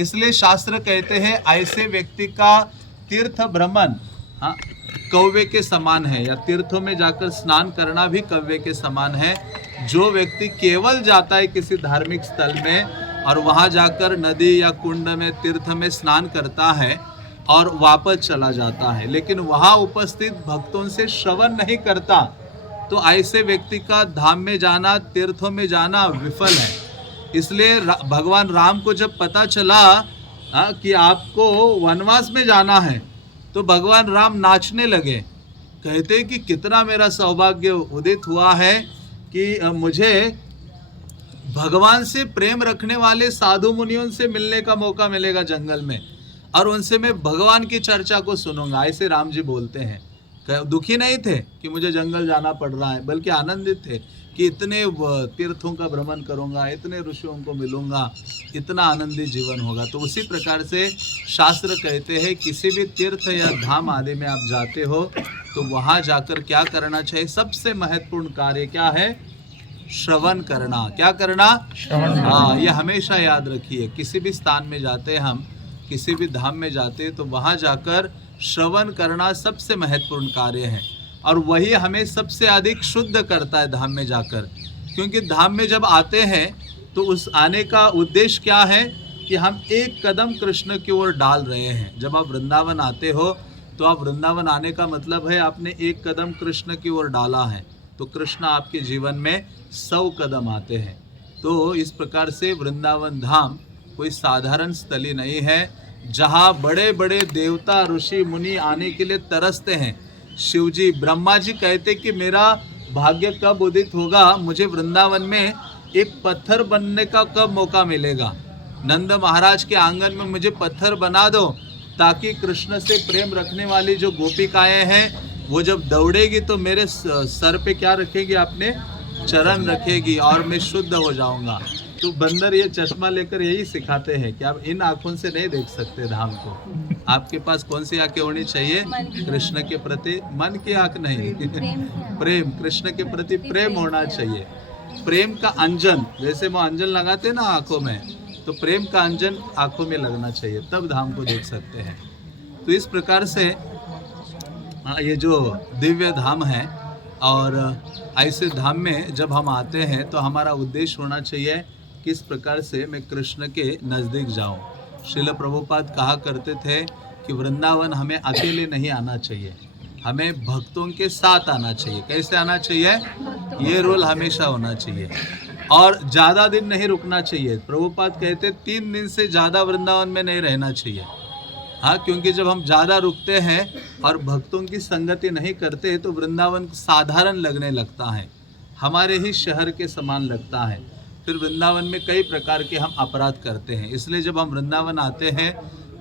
इसलिए शास्त्र कहते हैं ऐसे व्यक्ति का तीर्थ भ्रमण कौवे के समान है, या तीर्थों में जाकर स्नान करना भी कौवे के समान है। जो व्यक्ति केवल जाता है किसी धार्मिक स्थल में और वहां जाकर नदी या कुंड में तीर्थ में स्नान करता है और वापस चला जाता है, लेकिन वहां उपस्थित भक्तों से श्रवण नहीं करता, तो ऐसे व्यक्ति का धाम में जाना, तीर्थों में जाना विफल है। इसलिए भगवान राम को जब पता चला कि आपको वनवास में जाना है, तो भगवान राम नाचने लगे। कहते कि कितना मेरा सौभाग्य उदित हुआ है कि मुझे भगवान से प्रेम रखने वाले साधु मुनियों से मिलने का मौका मिलेगा जंगल में, और उनसे मैं भगवान की चर्चा को सुनूंगा। ऐसे राम जी बोलते हैं। दुखी नहीं थे कि मुझे जंगल जाना पड़ रहा है, बल्कि आनंदित थे कि इतने तीर्थों का भ्रमण करूंगा, इतने ऋषियों को मिलूंगा, इतना आनंदित जीवन होगा। तो उसी प्रकार से शास्त्र कहते हैं किसी भी तीर्थ या धाम आदि में आप जाते हो तो वहां जाकर क्या करना चाहिए? सबसे महत्वपूर्ण कार्य क्या है? श्रवण करना। क्या करना? श्रवण। हाँ, ये हमेशा याद रखिए। किसी भी स्थान में जाते हैं हम, किसी भी धाम में जाते हैं, तो वहां जाकर श्रवण करना सबसे महत्वपूर्ण कार्य है, और वही हमें सबसे अधिक शुद्ध करता है धाम में जाकर। क्योंकि धाम में जब आते हैं तो उस आने का उद्देश्य क्या है कि हम एक कदम कृष्ण की ओर डाल रहे हैं। जब आप वृंदावन आते हो तो आप वृंदावन आने का मतलब है आपने एक कदम कृष्ण की ओर डाला है, तो कृष्ण आपके जीवन में 100 कदम आते हैं। तो इस प्रकार से वृंदावन धाम कोई साधारण स्थली नहीं है, जहाँ बड़े बड़े देवता ऋषि मुनि आने के लिए तरसते हैं। शिवजी, ब्रह्मा जी कहते कि मेरा भाग्य कब उदित होगा, मुझे वृंदावन में एक पत्थर बनने का कब मौका मिलेगा। नंद महाराज के आंगन में मुझे पत्थर बना दो, ताकि कृष्ण से प्रेम रखने वाली जो गोपिकाएं हैं वो जब दौड़ेगी तो मेरे सर पे क्या रखेगी? आपने चरण रखेगी और मैं शुद्ध हो जाऊंगा। तो बंदर ये चश्मा लेकर यही सिखाते हैं कि आप इन आंखों से नहीं देख सकते धाम को। आपके पास कौन सी आंखें होनी चाहिए? कृष्ण के प्रति, मन की आंख नहीं, प्रेम, कृष्ण के प्रति प्रेम होना चाहिए। प्रेम का अंजन, जैसे वो अंजन लगाते ना आंखों में, तो प्रेम का अंजन आंखों में लगना चाहिए, तब धाम को देख सकते हैं। तो इस प्रकार से ये जो दिव्य धाम है, और ऐसे धाम में जब हम आते हैं तो हमारा उद्देश्य होना चाहिए किस प्रकार से मैं कृष्ण के नज़दीक जाऊं। श्रील प्रभुपाद कहा करते थे कि वृंदावन हमें अकेले नहीं आना चाहिए, हमें भक्तों के साथ आना चाहिए। कैसे आना चाहिए? ये रोल हमेशा होना चाहिए, और ज़्यादा दिन नहीं रुकना चाहिए। प्रभुपाद कहते 3 दिन से ज़्यादा वृंदावन में नहीं रहना चाहिए। हाँ, क्योंकि जब हम ज़्यादा रुकते हैं और भक्तों की संगति नहीं करते तो वृंदावन साधारण लगने लगता है, हमारे ही शहर के समान लगता है। फिर वृंदावन में कई प्रकार के हम अपराध करते हैं। इसलिए जब हम वृंदावन आते हैं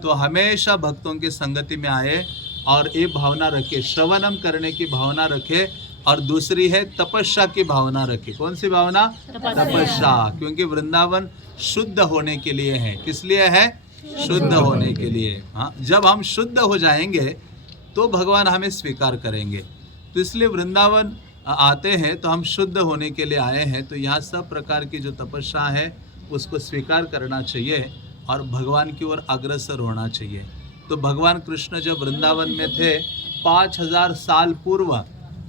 तो हमेशा भक्तों की संगति में आए और ये भावना रखे, श्रवणम करने की भावना रखे, और दूसरी है तपस्या की भावना रखे। कौन सी भावना? तपस्या। क्योंकि वृंदावन शुद्ध होने के लिए है। किस लिए है? शुद्ध होने के लिए। हाँ, जब हम शुद्ध हो जाएंगे तो भगवान हमें स्वीकार करेंगे। तो इसलिए वृंदावन आते हैं तो हम शुद्ध होने के लिए आए हैं। तो यहाँ सब प्रकार की जो तपस्या है उसको स्वीकार करना चाहिए और भगवान की ओर अग्रसर होना चाहिए। तो भगवान कृष्ण जब वृंदावन में थे 5000 साल पूर्व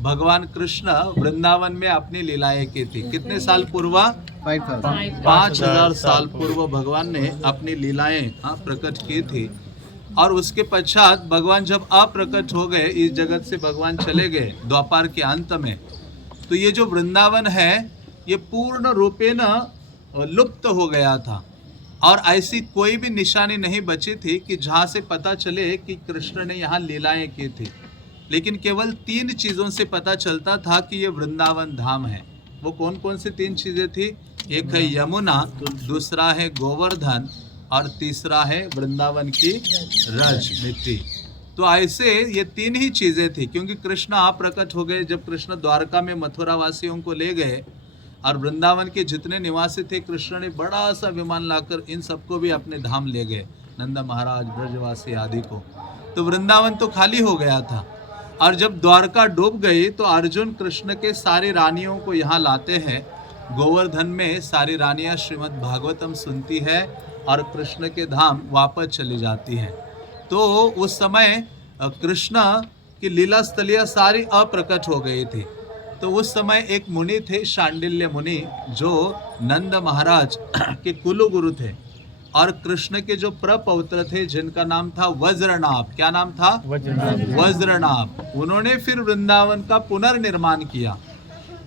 भगवान कृष्ण वृंदावन में अपनी लीलाएं की थी। कितने साल पूर्व? 5000 साल पूर्व भगवान ने अपनी लीलाएं प्रकट की थी। और उसके पश्चात भगवान जब अप्रकट हो गए, इस जगत से भगवान चले गए द्वापर के अंत में, तो ये जो वृंदावन है ये पूर्ण रूपेण लुप्त हो गया था, और ऐसी कोई भी निशानी नहीं बची थी कि जहाँ से पता चले कि कृष्ण ने यहाँ लीलाएं की थी। लेकिन केवल 3 चीज़ों से पता चलता था कि ये वृंदावन धाम है। वो कौन कौन सी 3 चीज़ें थी? एक है यमुना, दूसरा है गोवर्धन, और तीसरा है वृंदावन की रज मिट्टी। तो ऐसे ये 3 ही चीज़ें थी, क्योंकि कृष्ण आप प्रकट हो गए। जब कृष्ण द्वारका में मथुरा वासियों को ले गए और वृंदावन के जितने निवासी थे, कृष्ण ने बड़ा सा विमान लाकर इन सबको भी अपने धाम ले गए, नंद महाराज, ब्रजवासी आदि को। तो वृंदावन तो खाली हो गया था। और जब द्वारका डूब गई तो अर्जुन कृष्ण के सारी रानियों को यहाँ लाते हैं। गोवर्धन में सारी रानियाँ श्रीमद् भागवतम सुनती है और कृष्ण के धाम वापस चली जाती हैं। तो उस समय कृष्ण की लीला स्थलियाँ सारी अप्रकट हो गई थी। तो उस समय एक मुनि थे, शांडिल्य मुनि, जो नंद महाराज के कुल गुरु थे, और कृष्ण के जो प्रपौत्र थे जिनका नाम था वज्रनाभ। क्या नाम था? वज्रनाभ। उन्होंने फिर वृंदावन का पुनर्निर्माण किया,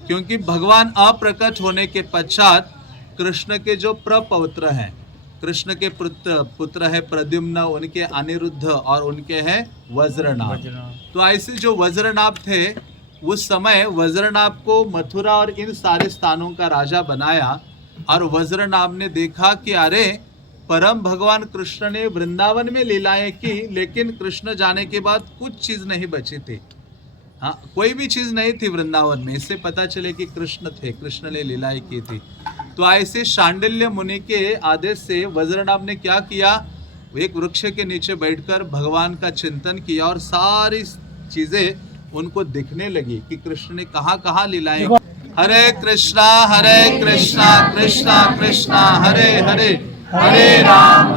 क्योंकि भगवान अप्रकट होने के पश्चात कृष्ण के जो प्रपौत्र हैं, कृष्ण के पुत्र है प्रद्युम्न, उनके अनिरुद्ध, और उनके हैं वज्रनाभ। तो ऐसे जो वज्रनाभ थे, उस समय वज्रनाभ को मथुरा और इन सारे स्थानों का राजा बनाया। और वज्रनाभ ने देखा कि अरे, परम भगवान कृष्ण ने वृंदावन में लीलाएं की, लेकिन कृष्ण जाने के बाद कुछ चीज नहीं बची थी। हाँ, कोई भी चीज नहीं थी वृंदावन में। इससे पता चले कि कृष्ण थे, कृष्ण ने लीलाएं की थी। तो ऐसे शांडिल्य मुनि के आदेश से वज्रनाभ ने क्या किया, एक वृक्ष के नीचे बैठकर भगवान का चिंतन किया, और सारी चीजें उनको दिखने लगी कि कृष्ण ने कहाँ कहाँ लीलाएं। हरे कृष्णा कृष्णा कृष्णा हरे हरे, हरे राम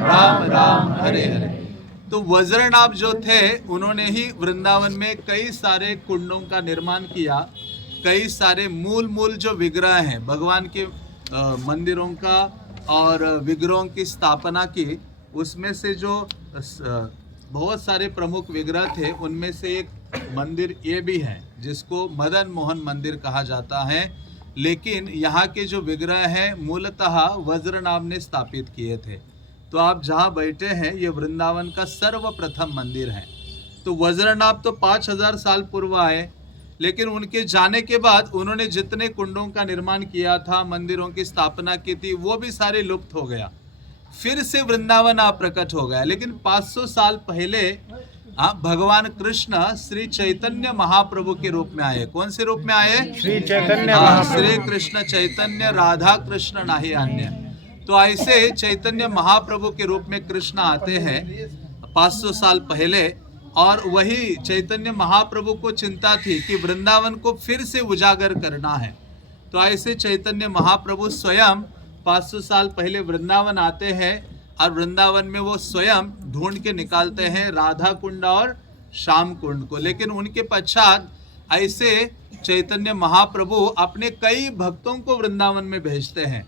राम राम हरे हरे। तो वज्रनाभ जो थे, उन्होंने ही वृंदावन में कई सारे कुंडों का निर्माण किया, कई सारे मूल जो विग्रह हैं भगवान के मंदिरों का और विग्रहों की स्थापना की। उसमें से जो बहुत सारे प्रमुख विग्रह थे, उनमें से एक मंदिर ये भी है जिसको मदन मोहन मंदिर कहा जाता है। लेकिन यहाँ के जो विग्रह हैं मूलतः वज्रनाभ ने स्थापित किए थे। तो आप जहाँ बैठे हैं, ये वृंदावन का सर्वप्रथम मंदिर है। तो वज्रनाभ तो 5000 साल पूर्व आए, लेकिन उनके जाने के बाद उन्होंने जितने कुंडों का निर्माण किया था, मंदिरों की स्थापना की थी, वो भी सारे लुप्त हो गया। फिर से वृंदावन प्रकट हो गया। लेकिन 500 साल पहले भगवान कृष्ण श्री चैतन्य महाप्रभु के रूप में आए। कौन से रूप में आए? श्री चैतन्य। श्री कृष्ण चैतन्य, राधा कृष्ण नाही अन्य। तो ऐसे चैतन्य महाप्रभु के रूप में कृष्ण आते हैं 500 साल पहले। और वही चैतन्य महाप्रभु को चिंता थी कि वृंदावन को फिर से उजागर करना है। तो ऐसे चैतन्य महाप्रभु स्वयं 500 साल पहले वृंदावन आते हैं, और वृंदावन में वो स्वयं ढूंढ के निकालते हैं राधा कुंड और श्याम कुंड को। लेकिन उनके पश्चात ऐसे चैतन्य महाप्रभु अपने कई भक्तों को वृंदावन में भेजते हैं।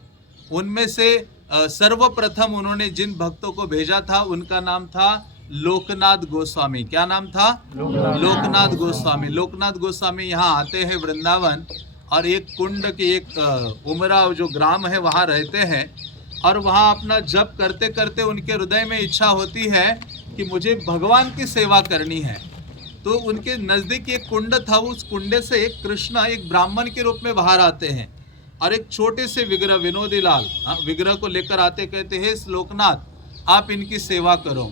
उनमें से सर्वप्रथम उन्होंने जिन भक्तों को भेजा था, उनका नाम था लोकनाथ गोस्वामी। क्या नाम था? लोकनाथ गोस्वामी। लोकनाथ गोस्वामी यहाँ आते हैं वृंदावन, और एक कुंड के एक उमराव जो ग्राम है वहाँ रहते हैं। और वहाँ अपना जप करते करते उनके हृदय में इच्छा होती है कि मुझे भगवान की सेवा करनी है। तो उनके नज़दीक एक कुंड था, उस कुंडे से कृष्ण एक ब्राह्मण के रूप में बाहर आते हैं, और एक छोटे से विग्रह, विनोदी लाल विग्रह को लेकर आते, कहते हैं लोकनाथ आप इनकी सेवा करो।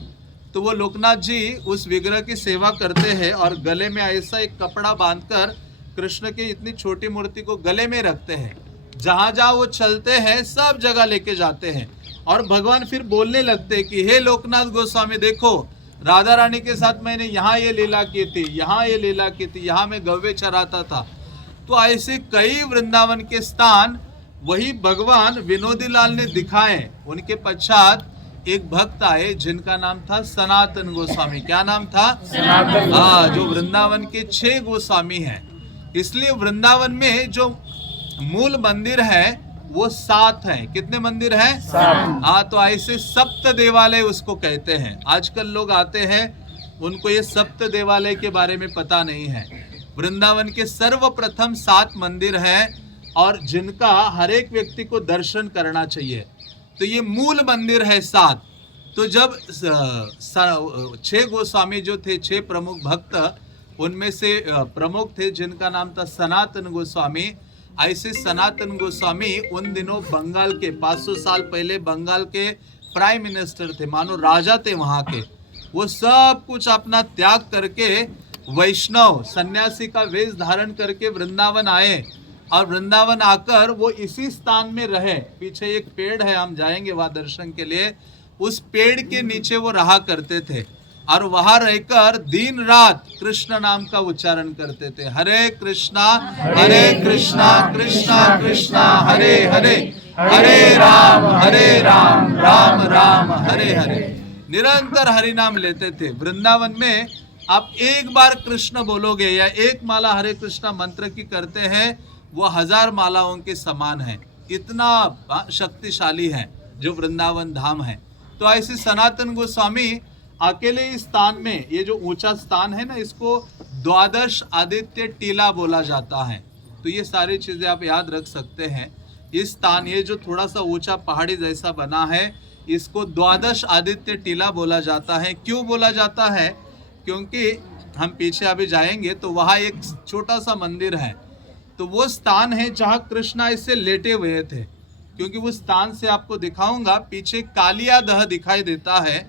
तो वो लोकनाथ जी उस विग्रह की सेवा करते हैं, और गले में ऐसा एक कपड़ा बांधकर कृष्ण की इतनी छोटी मूर्ति को गले में रखते हैं। जहाँ जहाँ वो चलते हैं सब जगह लेके जाते हैं। और भगवान फिर बोलने लगते कि हे लोकनाथ गोस्वामी, देखो राधा रानी के साथ मैंने यहाँ ये लीला की थी, यहाँ ये लीला की थी, यहाँ मैं गव्वे चराता था। तो ऐसे कई वृंदावन के स्थान वही भगवान विनोदी लाल ने दिखाए। उनके पश्चात एक भक्त आए जिनका नाम था सनातन गोस्वामी। क्या नाम था? सनातन। हाँ, जो वृंदावन के 6 गोस्वामी हैं। इसलिए वृंदावन में जो मूल मंदिर है वो 7 हैं। कितने मंदिर हैं? 7। हाँ, तो ऐसे सप्त देवालय उसको कहते हैं। आजकल लोग आते हैं, उनको ये सप्त देवालय के बारे में पता नहीं है। वृंदावन के सर्वप्रथम 7 मंदिर हैं, और जिनका हर एक व्यक्ति को दर्शन करना चाहिए। तो ये मूल मंदिर है 7। तो जब 6 गोस्वामी जो थे, 6 प्रमुख भक्त, उनमें से प्रमुख थे जिनका नाम था सनातन गोस्वामी। ऐसे सनातन गोस्वामी उन दिनों बंगाल के 500 साल पहले बंगाल के प्राइम मिनिस्टर थे, मानो राजा थे वहाँ के। वो सब कुछ अपना त्याग करके वैष्णव सन्यासी का वेश धारण करके वृंदावन आए, और वृंदावन आकर वो इसी स्थान में रहे। पीछे एक पेड़ है, हम जाएंगे वहाँ दर्शन के लिए। उस पेड़ के नीचे वो रहा करते थे। और वहां रहकर दिन रात कृष्ण नाम का उच्चारण करते थे। हरे कृष्णा कृष्णा कृष्णा हरे हरे, हरे राम राम राम हरे हरे। निरंतर हरि नाम लेते थे। वृंदावन में आप एक बार कृष्ण बोलोगे या एक माला हरे कृष्णा मंत्र की करते हैं, वो 1000 मालाओं के समान है। इतना शक्तिशाली है जो वृंदावन धाम है। तो ऐसे सनातन गोस्वामी अकेले इस स्थान में, ये जो ऊंचा स्थान है ना, इसको द्वादश आदित्य टीला बोला जाता है। तो ये सारी चीजें आप याद रख सकते हैं। इस स्थान, ये जो थोड़ा सा ऊंचा पहाड़ी जैसा बना है, इसको द्वादश आदित्य टीला बोला जाता है। क्यों बोला जाता है? क्योंकि हम पीछे अभी जाएंगे तो वहाँ एक छोटा सा मंदिर है, तो वो स्थान है जहाँ कृष्ण ऐसे लेटे हुए थे। क्योंकि वो स्थान से आपको दिखाऊंगा, पीछे कालिया दह दिखाई देता है,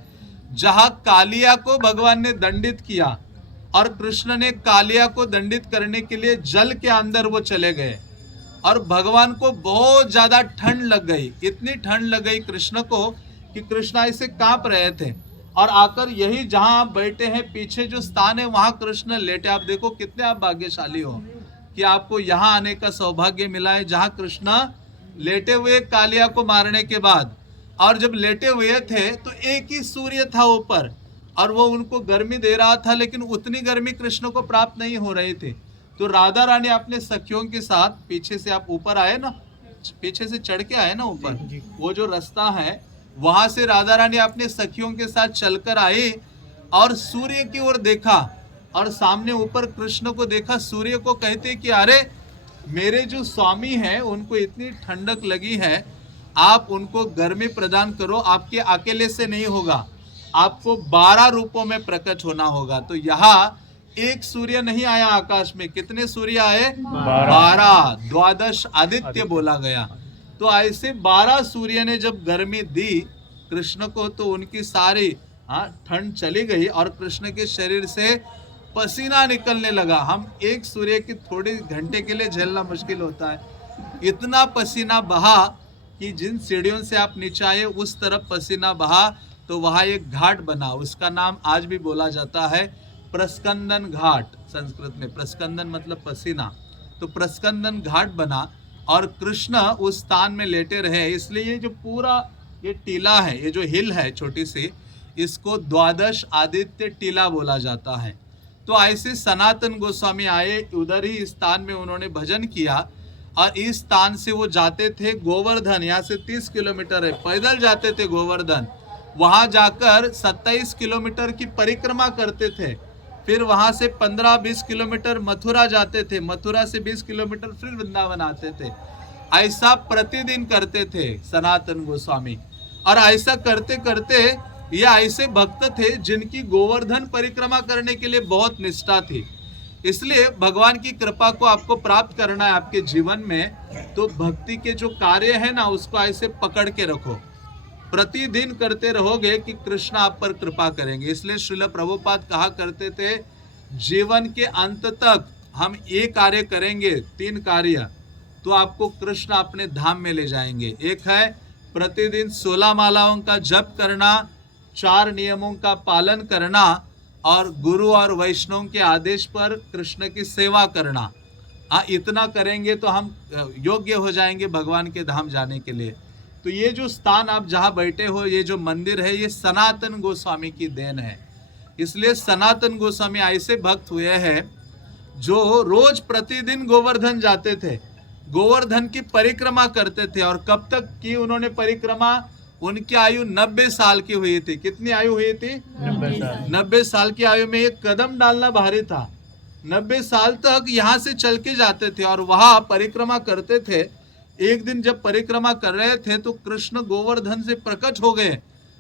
जहाँ कालिया को भगवान ने दंडित किया और कृष्ण ने कालिया को दंडित करने के लिए जल के अंदर वो चले गए और भगवान को बहुत ज्यादा ठंड लग गई। इतनी ठंड लग गई कृष्ण को कि कृष्ण ऐसे कांप रहे थे और आकर यही जहां आप बैठे हैं, पीछे जो स्थान है वहां कृष्ण लेटे। आप देखो कितने आप भाग्यशाली हो कि आपको यहाँ आने का सौभाग्य मिला है, जहां कृष्ण लेटे हुए कालिया को मारने के बाद, और जब लेटे हुए थे तो एक ही सूर्य था ऊपर और वो उनको गर्मी दे रहा था, लेकिन उतनी गर्मी कृष्ण को प्राप्त नहीं हो रही थी। तो राधा रानी अपने सखियों के साथ, पीछे से आप ऊपर आए ना, पीछे से चढ़ के आए ना ऊपर, वो जो रास्ता है वहां से राधा रानी अपने सखियों के साथ चलकर आई और सूर्य की ओर देखा और सामने ऊपर कृष्ण को देखा। सूर्य को कहते कि अरे मेरे जो स्वामी हैं उनको इतनी ठंडक लगी है, आप उनको गर्मी प्रदान करो। आपके अकेले से नहीं होगा, आपको 12 रूपों में प्रकट होना होगा। तो यहाँ एक सूर्य नहीं आया आकाश में, कितने सूर्य आए? 12। द्वादश आदित्य बोला गया। तो ऐसे 12 सूर्य ने जब गर्मी दी कृष्ण को, तो उनकी सारी ठंड चली गई और कृष्ण के शरीर से पसीना निकलने लगा। हम एक सूर्य की थोड़ी घंटे के लिए झेलना मुश्किल होता है, इतना पसीना बहा कि जिन सीढ़ियों से आप नीचे आए उस तरफ पसीना बहा। तो वहाँ एक घाट बना, उसका नाम आज भी बोला जाता है प्रस्कंदन घाट। संस्कृत में प्रस्कंदन मतलब पसीना, तो प्रस्कंदन घाट बना और कृष्ण उस स्थान में लेटे रहे। इसलिए ये जो पूरा ये टीला है, ये जो हिल है छोटी सी, इसको द्वादश आदित्य टीला बोला जाता है। तो ऐसे सनातन गोस्वामी आए, उधर ही स्थान में उन्होंने भजन किया और इस स्थान से वो जाते थे गोवर्धन। यहाँ से 30 किलोमीटर है, पैदल जाते थे गोवर्धन। वहां जाकर 27 किलोमीटर की परिक्रमा करते थे। फिर वहां से 15-20 किलोमीटर मथुरा जाते थे, मथुरा से 20 किलोमीटर फिर वृंदावन आते थे। ऐसा प्रतिदिन करते थे सनातन गोस्वामी। और ऐसा करते करते ये ऐसे भक्त थे जिनकी गोवर्धन परिक्रमा करने के लिए बहुत निष्ठा थी। इसलिए भगवान की कृपा को आपको प्राप्त करना है आपके जीवन में, तो भक्ति के जो कार्य है ना, उसको ऐसे पकड़ के रखो। प्रतिदिन करते रहोगे कि कृष्ण आप पर कृपा करेंगे। इसलिए श्रील प्रभुपाद कहा करते थे, जीवन के अंत तक हम ये कार्य करेंगे, 3 कार्य, तो आपको कृष्ण अपने धाम में ले जाएंगे। एक है प्रतिदिन 16 मालाओं का जप करना, 4 नियमों का पालन करना और गुरु और वैष्णव के आदेश पर कृष्ण की सेवा करना। इतना करेंगे तो हम योग्य हो जाएंगे भगवान के धाम जाने के लिए। तो ये जो स्थान आप जहाँ बैठे हो, ये जो मंदिर है, ये सनातन गोस्वामी की देन है। इसलिए सनातन गोस्वामी ऐसे भक्त हुए हैं जो रोज प्रतिदिन गोवर्धन जाते थे, गोवर्धन की परिक्रमा करते थे। और कब तक की उन्होंने परिक्रमा? उनकी आयु 90 साल की हुई थी। कितनी आयु हुई थी? 90 साल की आयु में एक कदम डालना भारी था। 90 साल तक यहाँ से चल के जाते थे और वहाँ परिक्रमा करते थे। एक दिन जब परिक्रमा कर रहे थे तो कृष्ण गोवर्धन से प्रकट हो गए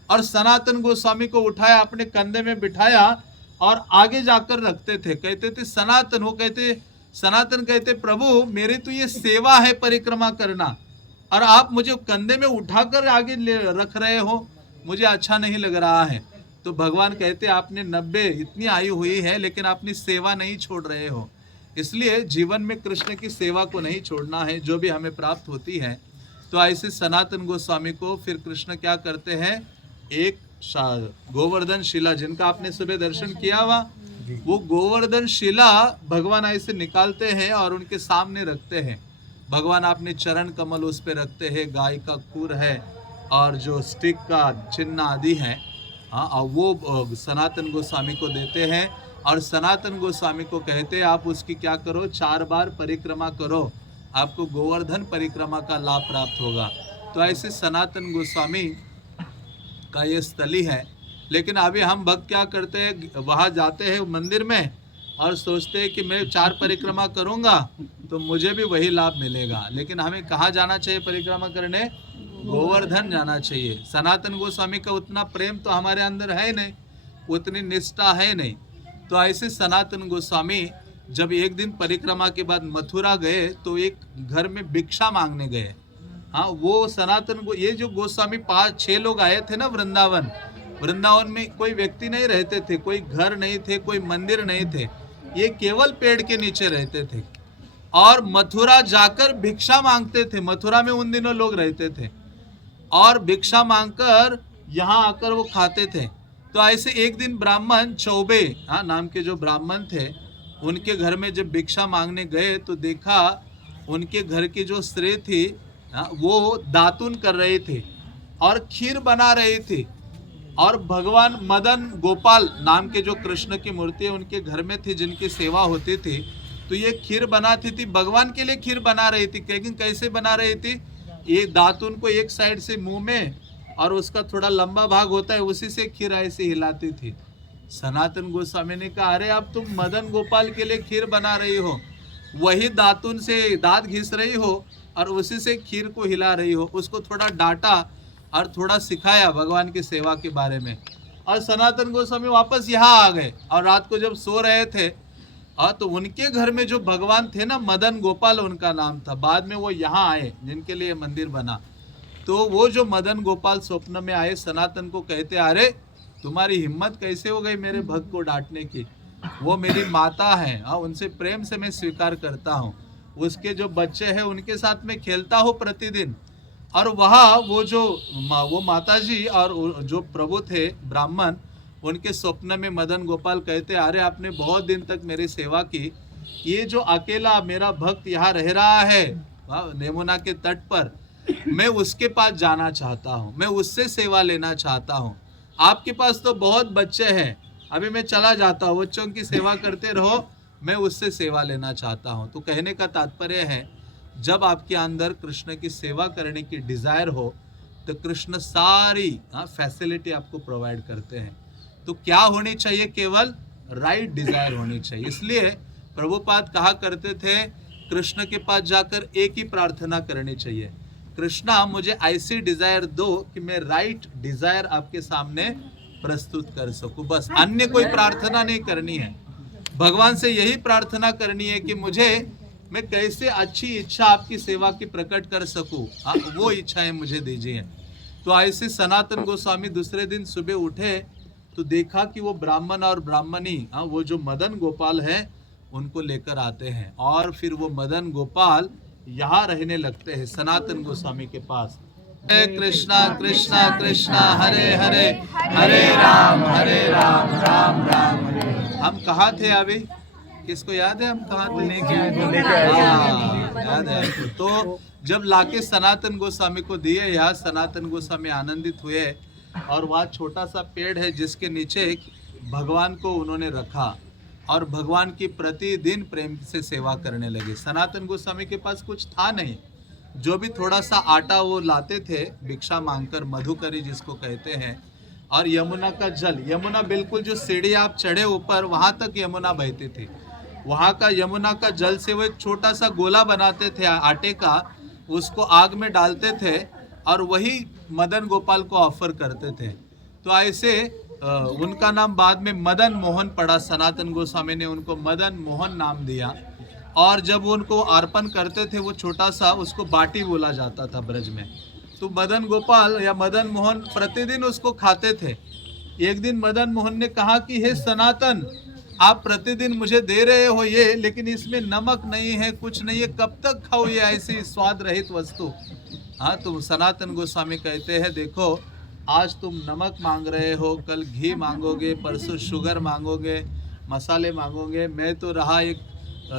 और सनातन गोस्वामी को उठाया, अपने कंधे में बिठाया और आगे जाकर रखते थे। कहते थे सनातन, वो कहते सनातन कहते प्रभु मेरी तो ये सेवा है परिक्रमा करना, और आप मुझे कंधे में उठाकर आगे रख रहे हो, मुझे अच्छा नहीं लग रहा है। तो भगवान कहते आपने 90 इतनी आयु हुई है लेकिन अपनी सेवा नहीं छोड़ रहे हो। इसलिए जीवन में कृष्ण की सेवा को नहीं छोड़ना है, जो भी हमें प्राप्त होती है। तो ऐसे सनातन गोस्वामी को फिर कृष्ण क्या करते हैं, एक गोवर्धन शिला जिनका आपने सुबह दर्शन किया हुआ, वो गोवर्धन शिला भगवान ऐसे निकालते हैं और उनके सामने रखते हैं। भगवान अपने चरण कमल उस पे रखते हैं, गाय का खूर है और जो स्टिक का चिन्ह आदि है, हाँ, और वो सनातन गोस्वामी को देते हैं और सनातन गोस्वामी को कहते हैं आप उसकी क्या करो, 4 बार परिक्रमा करो, आपको गोवर्धन परिक्रमा का लाभ प्राप्त होगा। तो ऐसे सनातन गोस्वामी का ये स्थली है। लेकिन अभी हम भक्त क्या करते हैं, वहाँ जाते हैं मंदिर में और सोचते हैं कि मैं 4 परिक्रमा करूँगा तो मुझे भी वही लाभ मिलेगा। लेकिन हमें कहाँ जाना चाहिए परिक्रमा करने? गोवर्धन जाना चाहिए। सनातन गोस्वामी का उतना प्रेम तो हमारे अंदर है नहीं, उतनी निष्ठा है नहीं। तो ऐसे सनातन गोस्वामी जब एक दिन परिक्रमा के बाद मथुरा गए तो एक घर में भिक्षा मांगने गए। हाँ, वो सनातन को ये जो गोस्वामी 5-6 लोग आए थे ना वृंदावन में कोई व्यक्ति नहीं रहते थे, कोई घर नहीं थे, कोई मंदिर नहीं थे, ये केवल पेड़ के नीचे रहते थे और मथुरा जाकर भिक्षा मांगते थे। मथुरा में उन दिनों लोग रहते थे और भिक्षा मांगकर यहाँ आकर वो खाते थे। तो ऐसे एक दिन ब्राह्मण चौबे, हाँ, नाम के जो ब्राह्मण थे, उनके घर में जब भिक्षा मांगने गए तो देखा उनके घर की जो स्त्री थी, हाँ, वो दातुन कर रही थी और खीर बना रही थी और भगवान मदन गोपाल नाम के जो कृष्ण की मूर्ति है उनके घर में थी, जिनकी सेवा होती थी। तो ये खीर बनाती थी, भगवान के लिए खीर बना रही थी। लेकिन कैसे बना रही थी, ये दातुन को एक साइड से मुंह में और उसका थोड़ा लंबा भाग होता है, उसी से खीर ऐसे हिलाती थी। सनातन गोस्वामी ने कहा, अरे अब तुम मदन गोपाल के लिए खीर बना रही हो, वही दातुन से दांत घिस रही हो और उसी से खीर को हिला रही हो। उसको थोड़ा डांटा और थोड़ा सिखाया भगवान की सेवा के बारे में। और सनातन गोस्वामी वापस यहाँ आ गए और रात को जब सो रहे थे तो उनके घर में जो भगवान थे ना, मदन गोपाल उनका नाम था, बाद में वो यहाँ आए जिनके लिए मंदिर बना। तो वो जो मदन गोपाल स्वप्न में आए, सनातन को कहते, अरे तुम्हारी हिम्मत कैसे हो गई मेरे भक्त को डांटने की, वो मेरी माता है, उनसे प्रेम से मैं स्वीकार करता हूँ, उसके जो बच्चे हैं उनके साथ में खेलता हूँ प्रतिदिन। और वहाँ वो माताजी और जो प्रभु थे ब्राह्मण, उनके स्वप्न में मदन गोपाल कहते, अरे आपने बहुत दिन तक मेरी सेवा की, ये जो अकेला मेरा भक्त यहाँ रह रहा है नेमुना के तट पर, मैं उसके पास जाना चाहता हूँ, मैं उससे सेवा लेना चाहता हूँ। आपके पास तो बहुत बच्चे हैं, अभी मैं चला जाता हूँ, बच्चों की सेवा करते रहो, मैं उससे सेवा लेना चाहता हूँ। तो कहने का तात्पर्य है, जब आपके अंदर कृष्ण की सेवा करने की डिजायर हो तो कृष्ण सारी फैसिलिटी आपको प्रोवाइड करते हैं। तो क्या होनी चाहिए, केवल राइट डिजायर होनी चाहिए। इसलिए प्रभुपाद कहा करते थे, कृष्ण के पास जाकर एक ही प्रार्थना करनी चाहिए, कृष्णा मुझे ऐसी डिजायर दो कि मैं राइट डिजायर आपके सामने प्रस्तुत कर सकूं, बस। अन्य कोई प्रार्थना नहीं करनी है, भगवान से यही प्रार्थना करनी है कि मैं कैसे अच्छी इच्छा आपकी सेवा की प्रकट कर सकूं, वो इच्छाएं मुझे दीजिए। तो ऐसे सनातन गोस्वामी दूसरे दिन सुबह उठे तो देखा कि वो ब्राह्मण और ब्राह्मणी, वो जो मदन गोपाल है, उनको लेकर आते हैं और फिर वो मदन गोपाल यहाँ रहने लगते हैं सनातन गोस्वामी के पास। हरे कृष्णा कृष्णा कृष्णा हरे हरे, हरे राम राम राम हरे। हम कहाँ थे अभी, किसको याद है हम कहाँ थे? याद है। तो जब लाके सनातन गोस्वामी को दिए, यहाँ सनातन गोस्वामी आनंदित हुए और वहाँ छोटा सा पेड़ है जिसके नीचे भगवान को उन्होंने रखा और भगवान की प्रतिदिन प्रेम से सेवा करने लगे। सनातन गोस्वामी के पास कुछ था नहीं, जो भी थोड़ा सा आटा वो लाते थे भिक्षा मांगकर, मधुकरी जिसको कहते हैं, और यमुना का जल, यमुना बिल्कुल जो सीढ़ी आप चढ़े ऊपर वहाँ तक यमुना बहती थी, वहाँ का यमुना का जल से वो एक छोटा सा गोला बनाते थे आटे का, उसको आग में डालते थे और वही मदन गोपाल को ऑफर करते थे। तो ऐसे उनका नाम बाद में मदन मोहन पड़ा, सनातन गोस्वामी ने उनको मदन मोहन नाम दिया। और जब वो उनको अर्पण करते थे, वो छोटा सा, उसको बाटी बोला जाता था ब्रज में। तो मदन गोपाल या मदन मोहन प्रतिदिन उसको खाते थे। एक दिन मदन मोहन ने कहा कि हे सनातन, आप प्रतिदिन मुझे दे रहे हो ये, लेकिन इसमें नमक नहीं है, कुछ नहीं है, कब तक खाओ ये ऐसी स्वाद रहित वस्तु। हाँ, तो सनातन गोस्वामी कहते हैं, देखो आज तुम नमक मांग रहे हो, कल घी मांगोगे, परसों शुगर मांगोगे, मसाले मांगोगे। मैं तो रहा एक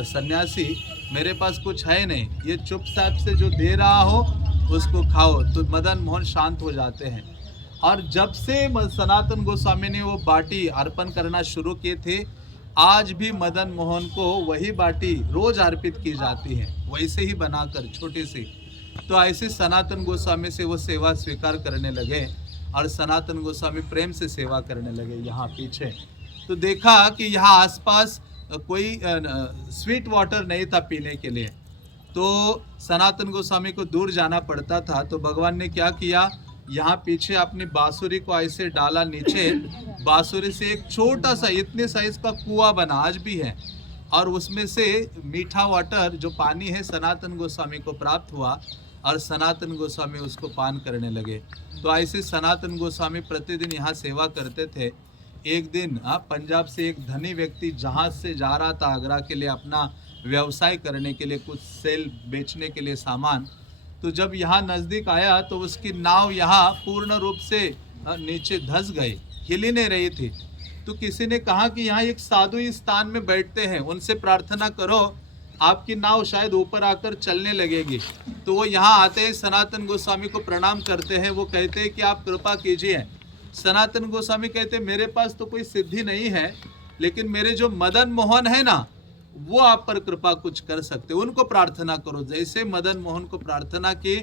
सन्यासी, मेरे पास कुछ है नहीं, ये चुपचाप से जो दे रहा हो उसको खाओ। तो मदन मोहन शांत हो जाते हैं। और जब से सनातन गोस्वामी ने वो बाटी अर्पण करना शुरू किए थे, आज भी मदन मोहन को वही बाटी रोज अर्पित की जाती है, वैसे ही बनाकर छोटी सी। तो ऐसे सनातन गोस्वामी से वो सेवा स्वीकार करने लगे और सनातन गोस्वामी प्रेम से सेवा करने लगे। यहाँ पीछे तो देखा कि यहाँ आसपास कोई स्वीट वाटर नहीं था पीने के लिए, तो सनातन गोस्वामी को दूर जाना पड़ता था। तो भगवान ने क्या किया, यहाँ पीछे अपनी बांसुरी को ऐसे डाला नीचे, बांसुरी से एक छोटा सा इतने साइज का कुआं बना, आज भी है, और उसमें से मीठा वाटर जो पानी है सनातन गोस्वामी को प्राप्त हुआ और सनातन गोस्वामी उसको पान करने लगे। तो ऐसे सनातन गोस्वामी प्रतिदिन यहाँ सेवा करते थे। एक दिन पंजाब से एक धनी व्यक्ति जहाज से जा रहा था आगरा के लिए, अपना व्यवसाय करने के लिए, कुछ सेल बेचने के लिए सामान। तो जब यहाँ नज़दीक आया तो उसकी नाव यहाँ पूर्ण रूप से नीचे धंस गई, हिल ही नहीं रही थी। तो किसी ने कहा कि यहाँ एक साधु इस स्थान में बैठते हैं, उनसे प्रार्थना करो, आपकी नाव शायद ऊपर आकर चलने लगेगी। तो वो यहाँ आते हैं, सनातन गोस्वामी को प्रणाम करते हैं। वो कहते हैं कि आप कृपा कीजिए। सनातन गोस्वामी कहते हैं मेरे पास तो कोई सिद्धि नहीं है, लेकिन मेरे जो मदन मोहन है ना, वो आप पर कृपा कुछ कर सकते, उनको प्रार्थना करो। जैसे मदन मोहन को प्रार्थना की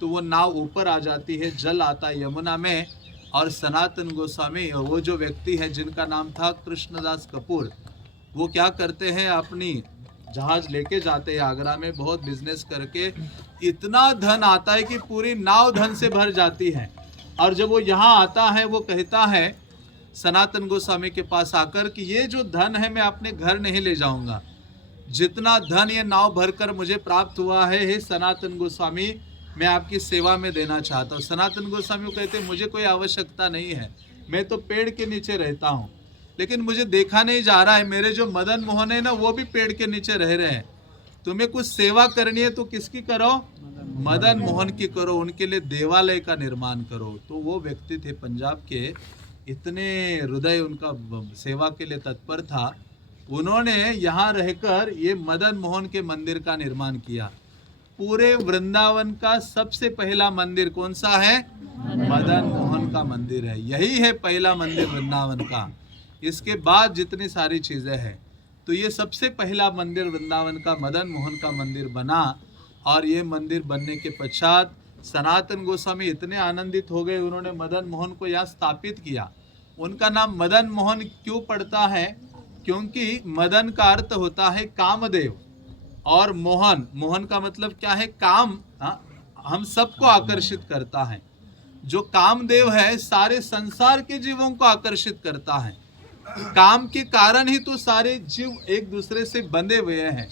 तो वो नाव ऊपर आ जाती है, जल आता है यमुना में। और सनातन गोस्वामी, वो जो व्यक्ति है जिनका नाम था कृष्णदास कपूर, वो क्या करते हैं, अपनी जहाज लेके जाते हैं आगरा में, बहुत बिजनेस करके इतना धन आता है कि पूरी नाव धन से भर जाती है। और जब वो यहाँ आता है, वो कहता है सनातन गोस्वामी के पास आकर कि ये जो धन है मैं अपने घर नहीं ले जाऊंगा, जितना धन ये नाव भरकर मुझे प्राप्त हुआ है, हे सनातन गोस्वामी, मैं आपकी सेवा में देना चाहता हूँ। सनातन गोस्वामी को कहते मुझे कोई आवश्यकता नहीं है, मैं तो पेड़ के नीचे रहता हूँ, लेकिन मुझे देखा नहीं जा रहा है, मेरे जो मदन मोहन है ना, वो भी पेड़ के नीचे रह रहे हैं। तुम्हें कुछ सेवा करनी है तो किसकी करो, मदन मोहन की करो, उनके लिए देवालय का निर्माण करो। तो वो व्यक्ति थे पंजाब के, इतने हृदय उनका सेवा के लिए तत्पर था, उन्होंने यहाँ रहकर ये मदन मोहन के मंदिर का निर्माण किया। पूरे वृंदावन का सबसे पहला मंदिर कौन सा है, मदन मोहन का मंदिर है, यही है पहला मंदिर वृंदावन का। इसके बाद जितनी सारी चीजें हैं, तो ये सबसे पहला मंदिर वृंदावन का मदन मोहन का मंदिर बना। और ये मंदिर बनने के पश्चात सनातन गोस्वामी इतने आनंदित हो गए, उन्होंने मदन मोहन को यहाँ स्थापित किया। उनका नाम मदन मोहन क्यों पड़ता है, क्योंकि मदन का अर्थ होता है कामदेव, और मोहन, मोहन का मतलब क्या है, काम, हम सबको आकर्षित करता है। जो कामदेव है सारे संसार के जीवों को आकर्षित करता है, काम के कारण ही तो सारे जीव एक दूसरे से बंधे हुए हैं।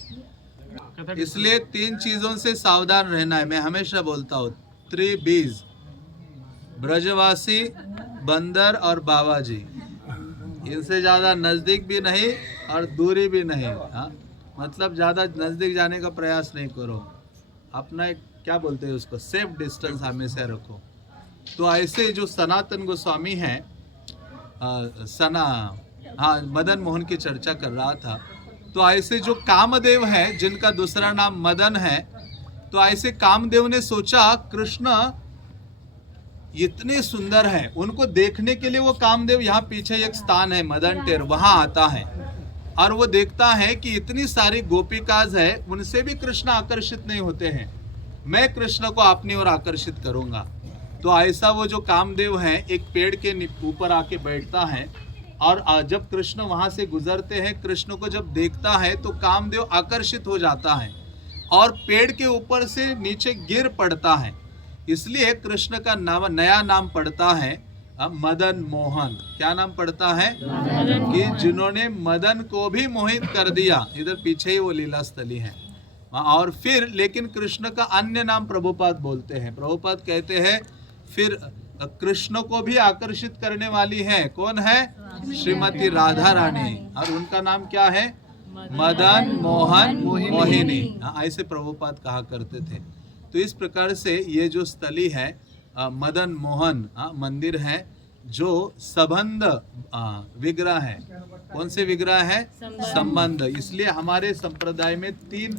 इसलिए तीन चीजों से सावधान रहना है, मैं हमेशा बोलता हूँ, त्रिबीज, ब्रजवासी, बंदर और बाबा जी, इनसे ज्यादा नजदीक भी नहीं और दूरी भी नहीं। मतलब ज्यादा नजदीक जाने का प्रयास नहीं करो, अपना एक क्या बोलते हैं उसको, सेफ डिस्टेंस हमेशा रखो। तो ऐसे जो सनातन गोस्वामी हैं, मदन मोहन की चर्चा कर रहा था, तो ऐसे जो कामदेव है जिनका दूसरा नाम मदन है, तो ऐसे कामदेव ने सोचा कृष्ण इतने सुंदर है, उनको देखने के लिए वो कामदेव, यहाँ पीछे एक स्थान है मदन टेर, वहां आता है और वो देखता है कि इतनी सारी गोपिकाज है, उनसे भी कृष्ण आकर्षित नहीं होते हैं, मैं कृष्ण को अपनी ओर आकर्षित करूंगा। तो ऐसा वो जो कामदेव है एक पेड़ के ऊपर आके बैठता है, और जब कृष्ण वहां से गुजरते हैं, कृष्ण को जब देखता है तो कामदेव आकर्षित हो जाता है और पेड़ के ऊपर से नीचे गिर पड़ता है। इसलिए कृष्ण का नाम, नया नाम पड़ता है मदन मोहन। क्या नाम पड़ता है, कि जिन्होंने मदन को भी मोहित कर दिया। इधर पीछे ही वो लीला स्थली है। और फिर लेकिन कृष्ण का अन्य नाम प्रभुपाद बोलते हैं। प्रभुपाद कहते हैं फिर कृष्ण को भी आकर्षित करने वाली है, कौन है, श्रीमती राधा रानी, और उनका नाम क्या है, मदन मोहन मोहिनी। ऐसे प्रभुपाद कहा करते थे। तो इस प्रकार से ये जो स्थली है मदन मोहन मंदिर है जो संबंध विग्रह है। कौन से विग्रह है? संबंध। इसलिए हमारे संप्रदाय में 3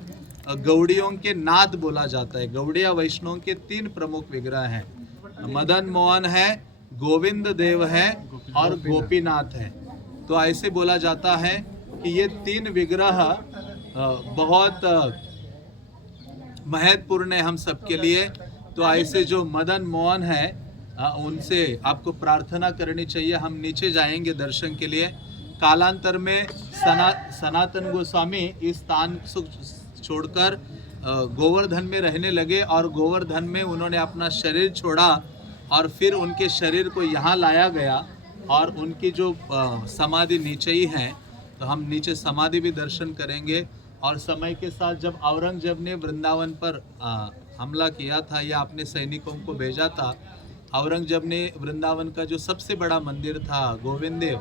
गौड़ियों के नाथ बोला जाता है। गौड़िया वैष्णव के 3 प्रमुख विग्रह हैं। मदन मोहन है, गोविंद देव है और गोपीनाथ है। तो ऐसे बोला जाता है कि ये 3 विग्रह बहुत महत्वपूर्ण है हम सबके लिए। तो ऐसे जो मदन मोहन है उनसे आपको प्रार्थना करनी चाहिए। हम नीचे जाएंगे दर्शन के लिए। कालांतर में सनातन गोस्वामी इस स्थान छोड़कर गोवर्धन में रहने लगे और गोवर्धन में उन्होंने अपना शरीर छोड़ा और फिर उनके शरीर को यहाँ लाया गया और उनकी जो समाधि नीचे ही है। तो हम नीचे समाधि भी दर्शन करेंगे। और समय के साथ जब औरंगजेब ने वृंदावन पर हमला किया था या अपने सैनिकों को भेजा था, औरंगजेब ने वृंदावन का जो सबसे बड़ा मंदिर था गोविंद देव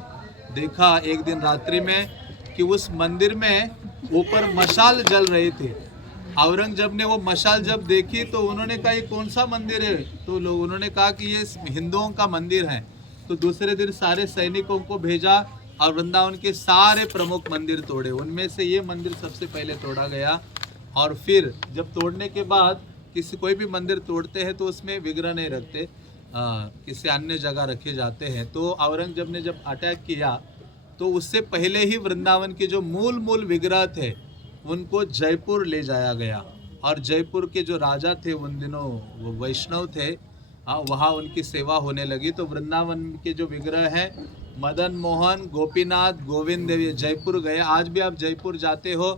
देखा एक दिन रात्रि में कि उस मंदिर में ऊपर मशाल जल रही थी। औरंगजेब ने वो मशाल जब देखी तो उन्होंने कहा ये कौन सा मंदिर है? तो लोग उन्होंने कहा कि ये हिंदुओं का मंदिर है। तो दूसरे दिन सारे सैनिकों को भेजा और वृंदावन के सारे प्रमुख मंदिर तोड़े। उनमें से ये मंदिर सबसे पहले तोड़ा गया। और फिर जब तोड़ने के बाद कोई भी मंदिर तोड़ते हैं तो उसमें विग्रह नहीं रखते, किसी अन्य जगह रखे जाते हैं। तो औरंगजेब ने जब अटैक किया तो उससे पहले ही वृंदावन के जो मूल विग्रह थे उनको जयपुर ले जाया गया। और जयपुर के जो राजा थे उन दिनों वो वैष्णव थे, वहाँ उनकी सेवा होने लगी। तो वृंदावन के जो विग्रह हैं मदन मोहन, गोपीनाथ, गोविंद देव, ये जयपुर गए। आज भी आप जयपुर जाते हो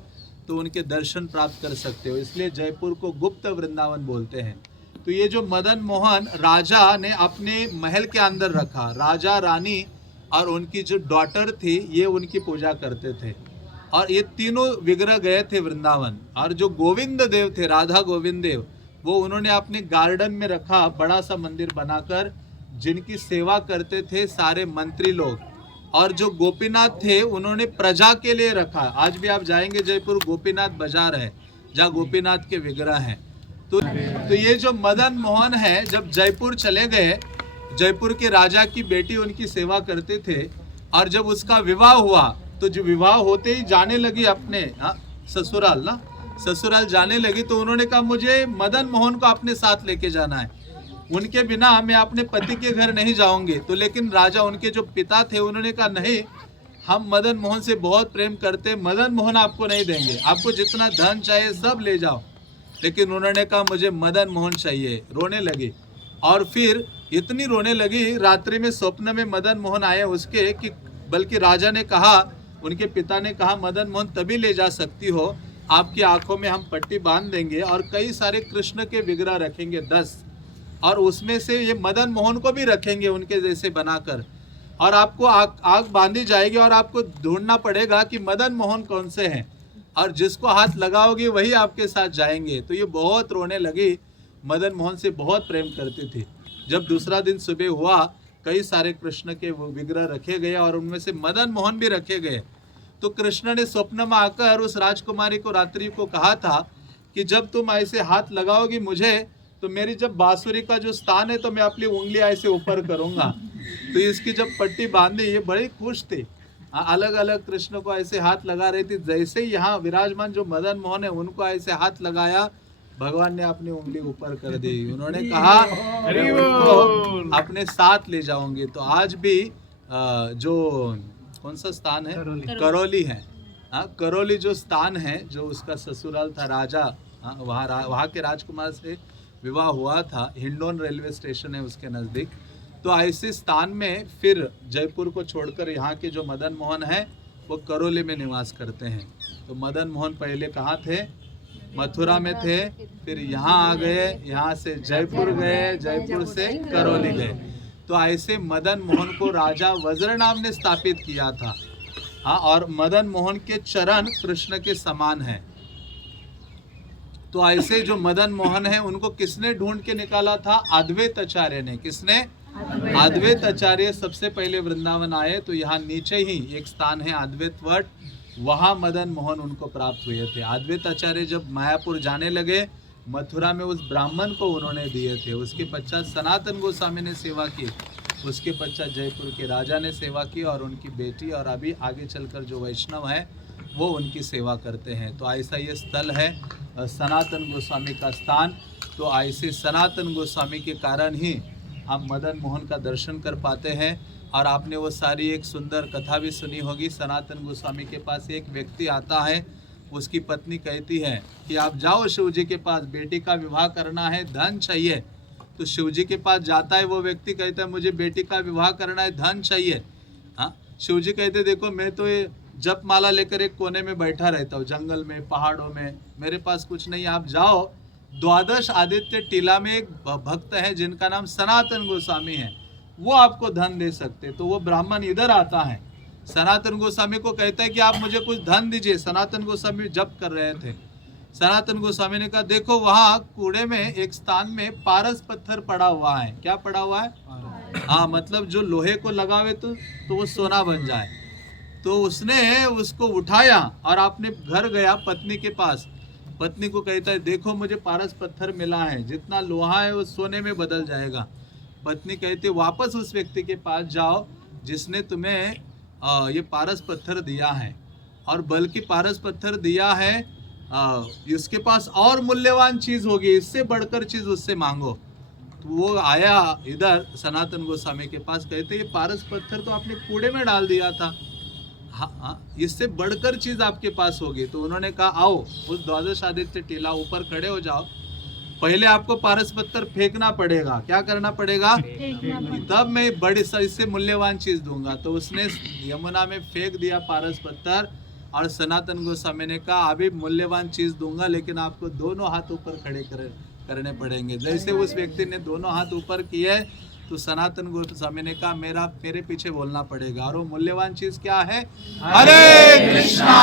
तो उनके दर्शन प्राप्त कर सकते हो। इसलिए जयपुर को गुप्त वृंदावन बोलते हैं। तो ये जो मदन मोहन राजा ने अपने महल के अंदर रखा, राजा रानी और उनकी जो डॉटर थी ये उनकी पूजा करते थे। और ये तीनों विग्रह गए थे वृंदावन। और जो गोविंद देव थे, राधा गोविंद देव, वो उन्होंने अपने गार्डन में रखा, बड़ा सा मंदिर बनाकर, जिनकी सेवा करते थे सारे मंत्री लोग। और जो गोपीनाथ थे उन्होंने प्रजा के लिए रखा। आज भी आप जाएंगे जयपुर, गोपीनाथ बाजार है जहाँ गोपीनाथ के विग्रह हैं। तो ये जो मदन मोहन है जब जयपुर चले गए, जयपुर के राजा की बेटी उनकी सेवा करते थे। और जब उसका विवाह हुआ तो जो विवाह होते ही जाने लगी अपने ससुराल जाने लगी। तो उन्होंने कहा मुझे मदन मोहन को अपने साथ लेके जाना है, उनके बिना मैं अपने पति के घर नहीं जाऊंगी। तो लेकिन राजा, उनके जो पिता थे, उन्होंने कहा नहीं, हम मदन मोहन से बहुत प्रेम करते, मदन मोहन आपको नहीं देंगे, आपको जितना धन चाहिए सब ले जाओ। लेकिन उन्होंने कहा मुझे मदन मोहन चाहिए। रोने लगी और फिर इतनी रोने लगी, रात्रि में स्वप्न में मदन मोहन आए उसके कि बल्कि राजा ने कहा, उनके पिता ने कहा मदन मोहन तभी ले जा सकती हो, आपकी आंखों में हम पट्टी बांध देंगे और कई सारे कृष्ण के विग्रह रखेंगे 10, और उसमें से ये मदन मोहन को भी रखेंगे उनके जैसे बनाकर, और आपको आग बांधी जाएगी और आपको ढूंढना पड़ेगा कि मदन मोहन कौन से हैं, और जिसको हाथ लगाओगे वही आपके साथ जाएंगे। तो ये बहुत रोने लगी, मदन मोहन से बहुत प्रेम करती थी। जब दूसरा दिन सुबह हुआ, कई सारे कृष्ण के विग्रह रखे गए और उनमें से मदन मोहन भी रखे गए। तो कृष्ण ने स्वप्न में आकर उस राजकुमारी को, रात्रि को कहा था कि जब तुम ऐसे हाथ लगाओगी मुझे, तो मेरी जब बांसुरी का जो स्थान है तो मैं अपनी उंगली ऐसे ऊपर करूंगा। तो इसकी जब पट्टी बांधी, ये बड़ी खुश थी, अलग अलग कृष्ण को ऐसे हाथ लगा रही थी। जैसे ही यहाँ विराजमान जो मदन मोहन है उनको ऐसे हाथ लगाया, भगवान ने अपनी उंगली ऊपर कर दी। उन्होंने कहा उनको अपने साथ ले जाऊंगी। तो आज भी जो कौन सा स्थान है, करौली है, करौली जो स्थान है, जो उसका ससुराल था राजा, वहाँ के राजकुमार से विवाह हुआ था, हिंडौन रेलवे स्टेशन है उसके नज़दीक। तो ऐसे स्थान में फिर जयपुर को छोड़कर यहाँ के जो मदन मोहन है वो करौली में निवास करते हैं। तो मदन मोहन पहले कहाँ थे? मथुरा में थे, फिर यहाँ आ गए, यहाँ से जयपुर गए, जयपुर से करौली गए। तो ऐसे मदन मोहन को राजा वज्रनाभ ने स्थापित किया था। और मदन मोहन के चरण कृष्ण के समान है। तो ऐसे जो मदन मोहन है उनको किसने ढूंढ के निकाला था? अद्वैत आचार्य ने। किसने? अद्वैत आचार्य सबसे पहले वृंदावन आए। तो यहाँ नीचे ही एक स्थान है अद्वैत वट, वहाँ मदन मोहन उनको प्राप्त हुए थे। अद्वैत आचार्य जब मायापुर जाने लगे मथुरा में उस ब्राह्मण को उन्होंने दिए थे। उसके पश्चात सनातन गोस्वामी ने सेवा की, उसके पश्चात जयपुर के राजा ने सेवा की और उनकी बेटी, और अभी आगे चलकर जो वैष्णव है वो उनकी सेवा करते हैं। तो ऐसा ये स्थल है सनातन गोस्वामी का स्थान। तो ऐसे सनातन गोस्वामी के कारण ही हम मदन मोहन का दर्शन कर पाते हैं। और आपने वो सारी एक सुंदर कथा भी सुनी होगी। सनातन गोस्वामी के पास एक व्यक्ति आता है, उसकी पत्नी कहती है कि आप जाओ शिव जी के पास, बेटी का विवाह करना है, धन चाहिए। तो शिव जी के पास जाता है वो व्यक्ति, कहता है मुझे बेटी का विवाह करना है, धन चाहिए। हाँ, शिव जी कहते देखो मैं तो ये जप माला लेकर एक कोने में बैठा रहता हूँ, जंगल में, पहाड़ों में, मेरे पास कुछ नहीं। आप जाओ, द्वादश आदित्य टीला में एक भक्त है जिनका नाम सनातन गोस्वामी है, वो आपको धन दे सकते। तो वो ब्राह्मण इधर आता है, सनातन गोस्वामी को कहता है कि आप मुझे कुछ धन दीजिए। सनातन गोस्वामी जप कर रहे थे। सनातन गोस्वामी ने कहा देखो वहाँ कूड़े में एक स्थान में पारस पत्थर पड़ा हुआ है। क्या पड़ा हुआ है? हाँ, मतलब जो लोहे को लगावे तो वो सोना बन जाए। तो उसने उसको उठाया और अपने घर गया पत्नी के पास। पत्नी को कहता है देखो मुझे पारस पत्थर मिला है, जितना लोहा है वो सोने में बदल जाएगा। पत्नी कहती है वापस उस व्यक्ति के पास जाओ जिसने तुम्हें ये पारस पत्थर दिया है, और बल्कि पारस पत्थर दिया है इसके पास और मूल्यवान चीज होगी, इससे बढ़कर चीज उससे मांगो। तो वो आया इधर सनातन गोस्वामी के पास, कहते ये पारस पत्थर तो आपने कूड़े में डाल दिया था, हाँ इससे बढ़कर चीज आपके पास होगी। तो उन्होंने कहा आओ उस द्वादश आदित्य टीला ऊपर खड़े हो जाओ, पहले आपको पारस पत्थर फेंकना पड़ेगा। क्या करना पड़ेगा? तब मैं बड़ी इससे मूल्यवान चीज दूंगा। तो उसने यमुना में फेंक दिया पारस पत्थर, और सनातन गोस्वामी ने कहा अभी मूल्यवान चीज दूंगा लेकिन आपको दोनों हाथ ऊपर खड़े करने पड़ेंगे। जैसे उस व्यक्ति ने दोनों हाथ ऊपर किए तो सनातन गोस्वामी ने कहा मेरे पीछे बोलना पड़ेगा। और वो मूल्यवान चीज क्या है? हरे कृष्णा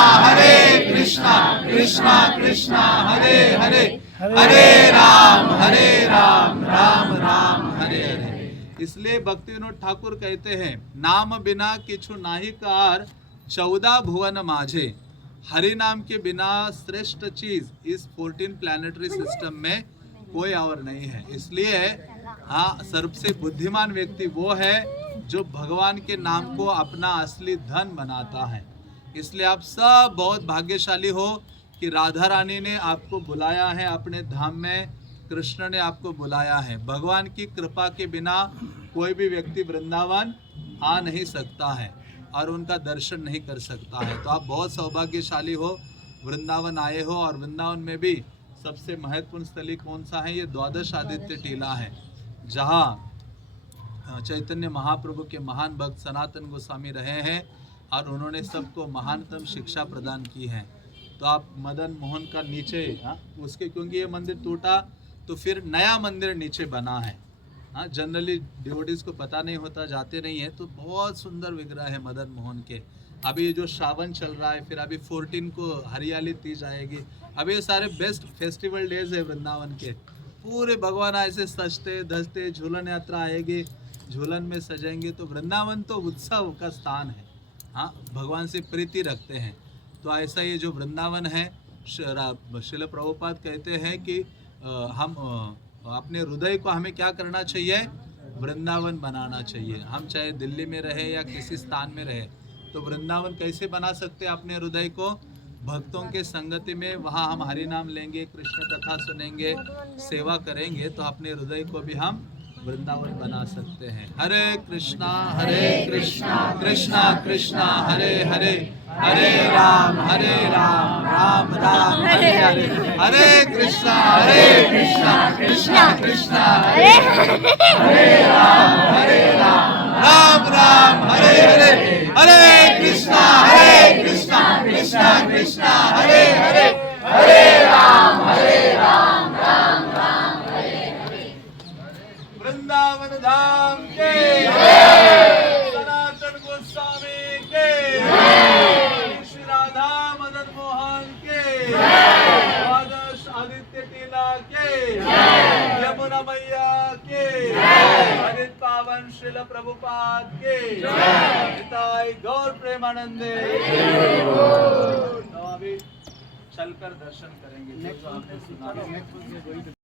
कृष्णा कृष्णा हरे हरे, हरे राम राम राम हरे हरे। इसलिए भक्ति विनोद ठाकुर कहते हैं नाम बिना किछु नाहि कार, 14 भुवन माझे। हरि नाम के बिना श्रेष्ठ चीज इस 14 प्लैनेटरी सिस्टम में कोई और नहीं है। इसलिए हाँ, सबसे बुद्धिमान व्यक्ति वो है जो भगवान के नाम को अपना असली धन बनाता है। इसलिए आप सब बहुत भाग्यशाली हो कि राधा रानी ने आपको बुलाया है अपने धाम में, कृष्ण ने आपको बुलाया है। भगवान की कृपा के बिना कोई भी व्यक्ति वृंदावन आ नहीं सकता है और उनका दर्शन नहीं कर सकता है। तो आप बहुत सौभाग्यशाली हो, वृंदावन आए हो। और वृंदावन में भी सबसे महत्वपूर्ण स्थली कौन सा है? ये द्वादश आदित्य टीला है, जहाँ चैतन्य महाप्रभु के महान भक्त सनातन गोस्वामी रहे हैं और उन्होंने सबको महानतम शिक्षा प्रदान की है। तो आप मदन मोहन का नीचे उसके, क्योंकि ये मंदिर टूटा तो फिर नया मंदिर नीचे बना है। हाँ, जनरली डिवोटीज को पता नहीं होता, जाते नहीं है। तो बहुत सुंदर विग्रह है मदन मोहन के। अभी ये जो श्रावण चल रहा है, फिर अभी 14 को हरियाली तीज आएगी। अभी ये सारे बेस्ट फेस्टिवल डेज है वृंदावन के। पूरे भगवान ऐसे सजते धजते, झूलन यात्रा आएगी, झूलन में सजेंगे। तो वृंदावन तो उत्सव का स्थान है। हाँ, भगवान से प्रीति रखते हैं। तो ऐसा ये जो वृंदावन है, श्रील प्रभुपाद कहते हैं कि हम अपने हृदय को हमें क्या करना चाहिए? वृंदावन बनाना चाहिए। हम चाहे दिल्ली में रहे या किसी स्थान में रहे, तो वृंदावन कैसे बना सकते हैं अपने हृदय को? भक्तों के संगति में, वहाँ हम हरि नाम लेंगे, कृष्ण कथा सुनेंगे, सेवा करेंगे, तो अपने हृदय को भी हम वृंदावन बना सकते हैं। हरे कृष्णा कृष्णा कृष्णा हरे हरे, हरे राम राम राम हरे हरे, हरे कृष्णा कृष्णा कृष्णा हरे राम राम हरे हरे, हरे कृष्णा कृष्णा कृष्णा हरे हरे, हरे राम राम राम हरे हरे। वृंदावन धाम के जय, सनातन गोस्वामी के जय, श्री राधा मदन मोहन के जय, द्वादश आदित्य टीला के जय, यमुना मैया के जय, पतित पावन श्रील प्रभुपाद के जय, निताई गौर प्रेमानंदे। चलकर दर्शन करेंगे जो जो आपने सुना है।